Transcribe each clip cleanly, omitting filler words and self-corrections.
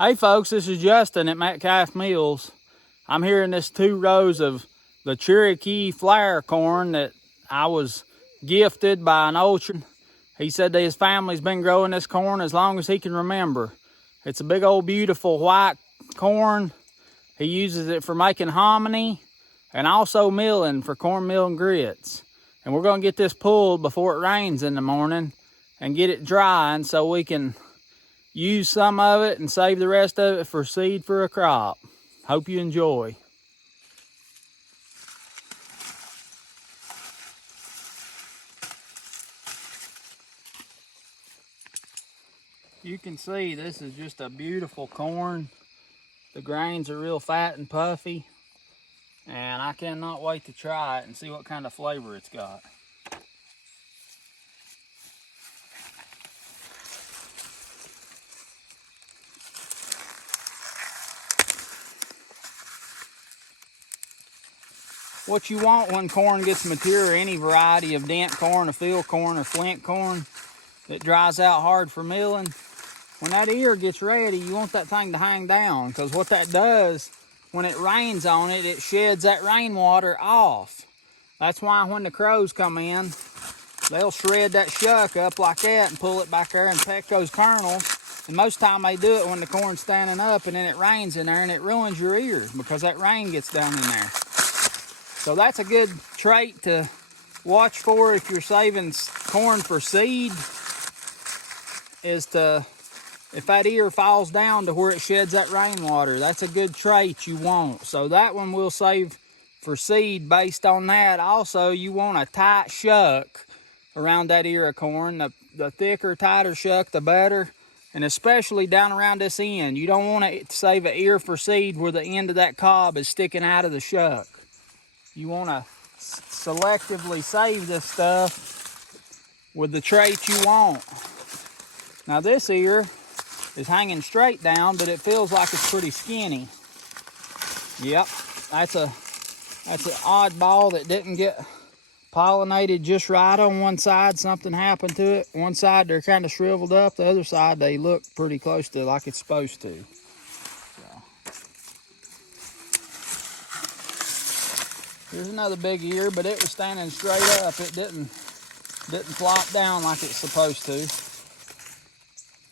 Hey folks, this is Justin at Metcalf Mills. I'm here in this 2 rows of the Cherokee flower corn that I was gifted by an orchard. He said that his family's been growing this corn as long as he can remember. It's a big old beautiful white corn. He uses it for making hominy and also milling for cornmeal and grits. And we're gonna get this pulled before it rains in the morning and get it drying so we can use some of it and save the rest of it for seed for a crop. Hope you enjoy. You can see this is just a beautiful corn. The grains are real fat and puffy, and I cannot wait to try it and see what kind of flavor it's got. What you want when corn gets mature, any variety of dent corn, or field corn, or flint corn that dries out hard for milling, when that ear gets ready, you want that thing to hang down, because what that does, when it rains on it, it sheds that rainwater off. That's why when the crows come in, they'll shred that shuck up like that and pull it back there and peck those kernels. And most time they do it when the corn's standing up and then it rains in there and it ruins your ears because that rain gets down in there. So that's a good trait to watch for if you're saving corn for seed, is to, if that ear falls down to where it sheds that rainwater, that's a good trait you want. So that one we'll save for seed based on that. Also, you want a tight shuck around that ear of corn. The thicker, tighter shuck, the better. And especially down around this end. You don't want to save an ear for seed where the end of that cob is sticking out of the shuck. You want to selectively save this stuff with the trait you want. Now this ear is hanging straight down, but it feels like it's pretty skinny. Yep, that's an oddball that didn't get pollinated just right on one side. Something happened to it. One side they're kind of shriveled up. The other side they look pretty close to like it's supposed to. Here's another big ear, but it was standing straight up. It didn't flop down like it's supposed to.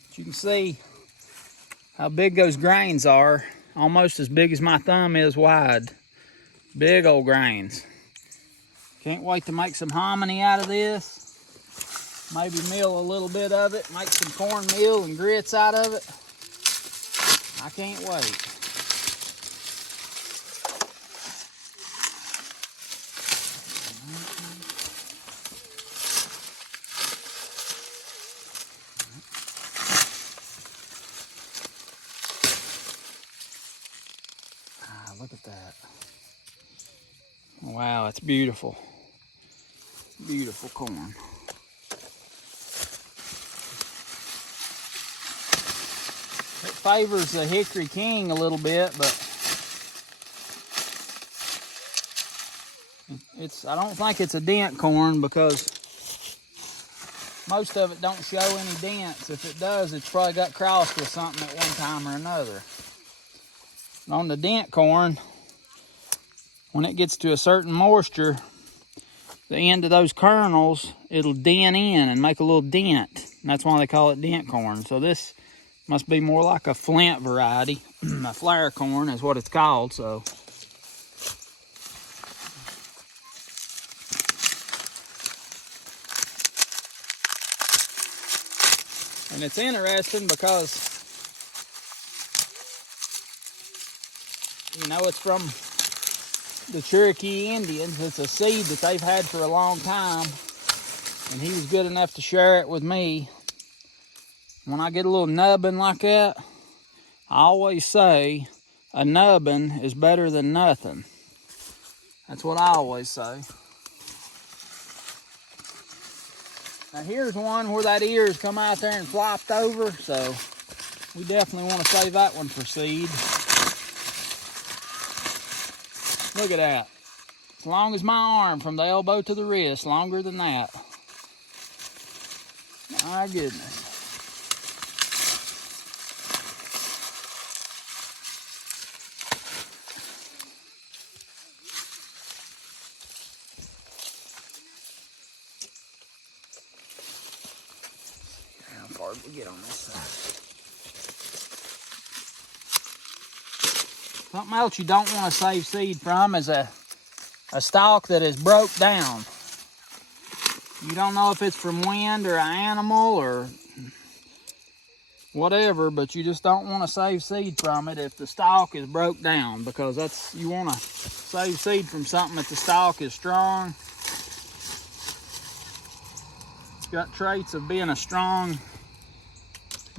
But you can see how big those grains are. Almost as big as my thumb is wide. Big old grains. Can't wait to make some hominy out of this. Maybe mill a little bit of it, make some cornmeal and grits out of it. I can't wait. Look at that. Wow, it's beautiful. Beautiful corn. It favors the Hickory King a little bit, but I don't think it's a dent corn because most of it don't show any dents. If it does, it's probably got crossed with something at one time or another. On the dent corn, when it gets to a certain moisture, the end of those kernels, it'll dent in and make a little dent. And that's why they call it dent corn. So this must be more like a flint variety. A flower corn is what it's called, so. And it's interesting because, you know, it's from the Cherokee Indians. It's a seed that they've had for a long time. And he was good enough to share it with me. When I get a little nubbin like that, I always say a nubbin is better than nothing. That's what I always say. Now here's one where that ear has come out there and flopped over. So we definitely want to save that one for seed. Look at that. As long as my arm from the elbow to the wrist, longer than that. My goodness. me get on this side. Something else you don't want to save seed from is a stalk that is broke down. You don't know if it's from wind or an animal or whatever, but you just don't want to save seed from it if the stalk is broke down, because that's, you want to save seed from something if the stalk is strong. It's got traits of being a strong,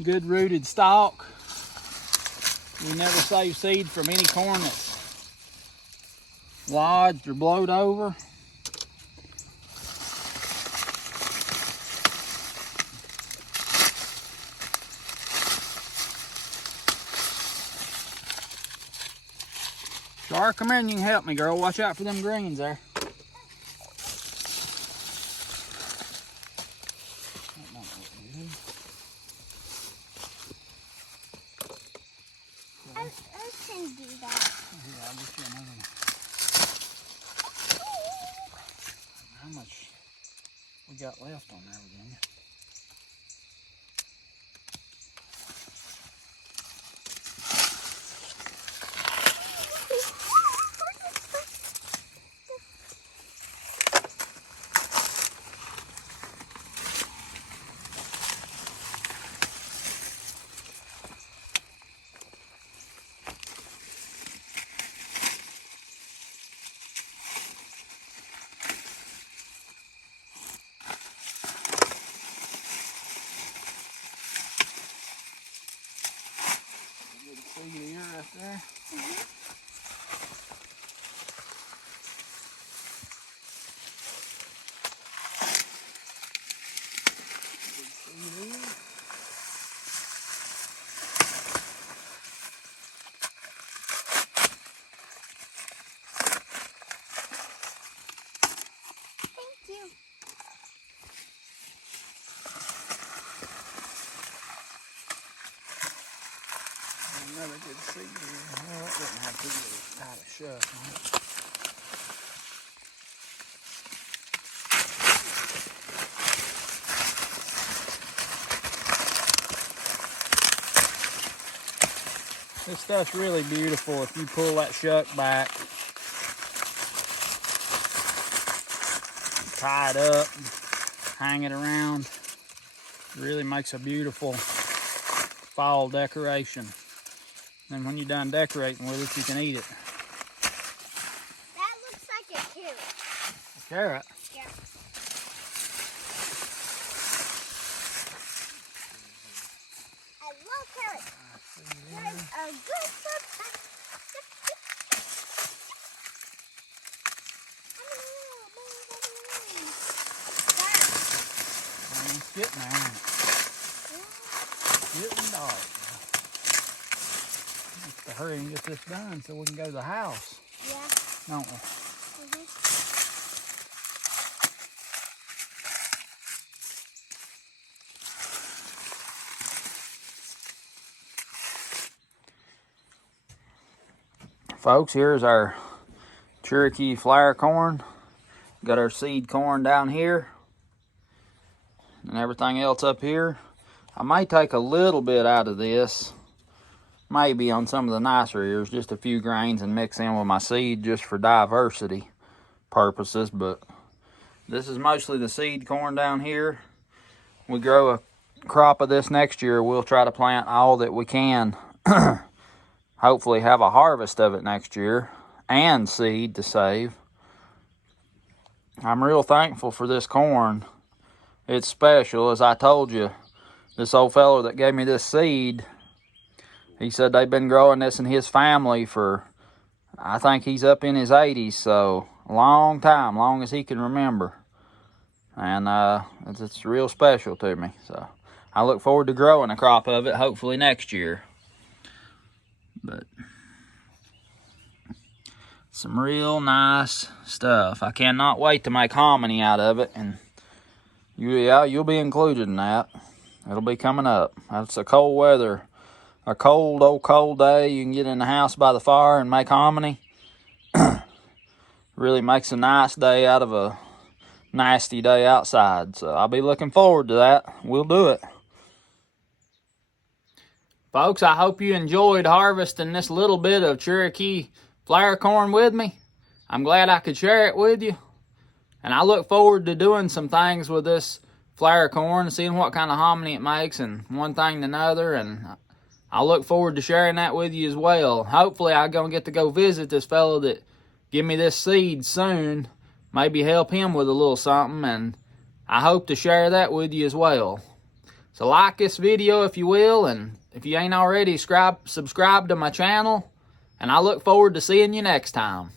good rooted stalk. You never save seed from any corn that's lodged or blowed over. Char, come here and you can help me, girl. Watch out for them greens there. I can do that. Here, I'll get you another one. How much we got left on there, Virginia? See the ear right there? Thank you. Another good seed here. Well, that doesn't have to be tight shut. Right? This stuff's really beautiful if you pull that shuck back, tie it up, hang it around. It really makes a beautiful fall decoration. And when you're done decorating with it, you can eat it. That looks like a carrot. A carrot? Yeah. I love carrots. Carrots are good for It's getting there. It's getting dark. Let's hurry and get this done so we can go to the house. Yeah. Don't we? Folks, here's our Cherokee flower corn. Got our seed corn down here and everything else up here. I may take a little bit out of this, maybe on some of the nicer ears, just a few grains, and mix in with my seed just for diversity purposes. But this is mostly the seed corn down here. We grow a crop of this next year. We'll try to plant all that we can. Hopefully have a harvest of it next year and seed to save. I'm real thankful for this corn. It's special. As I told you, this old fellow that gave me this seed, he said they've been growing this in his family for, I think he's up in his 80s, so a long time, long as he can remember. And it's real special to me. So I look forward to growing a crop of it, hopefully next year. But some real nice stuff. I cannot wait to make hominy out of it, and you'll be included in that. It'll be coming up. It's a cold weather, a cold day. You can get in the house by the fire and make hominy. Really makes a nice day out of a nasty day outside. So I'll be looking forward to that. We'll do it. Folks, I hope you enjoyed harvesting this little bit of Cherokee flower corn with me. I'm glad I could share it with you. And I look forward to doing some things with this flower corn, seeing what kind of hominy it makes and one thing to another. And I look forward to sharing that with you as well. Hopefully I'm going to get to go visit this fellow that give me this seed soon. Maybe help him with a little something. And I hope to share that with you as well. So like this video if you will, and if you ain't already, subscribe to my channel, and I look forward to seeing you next time.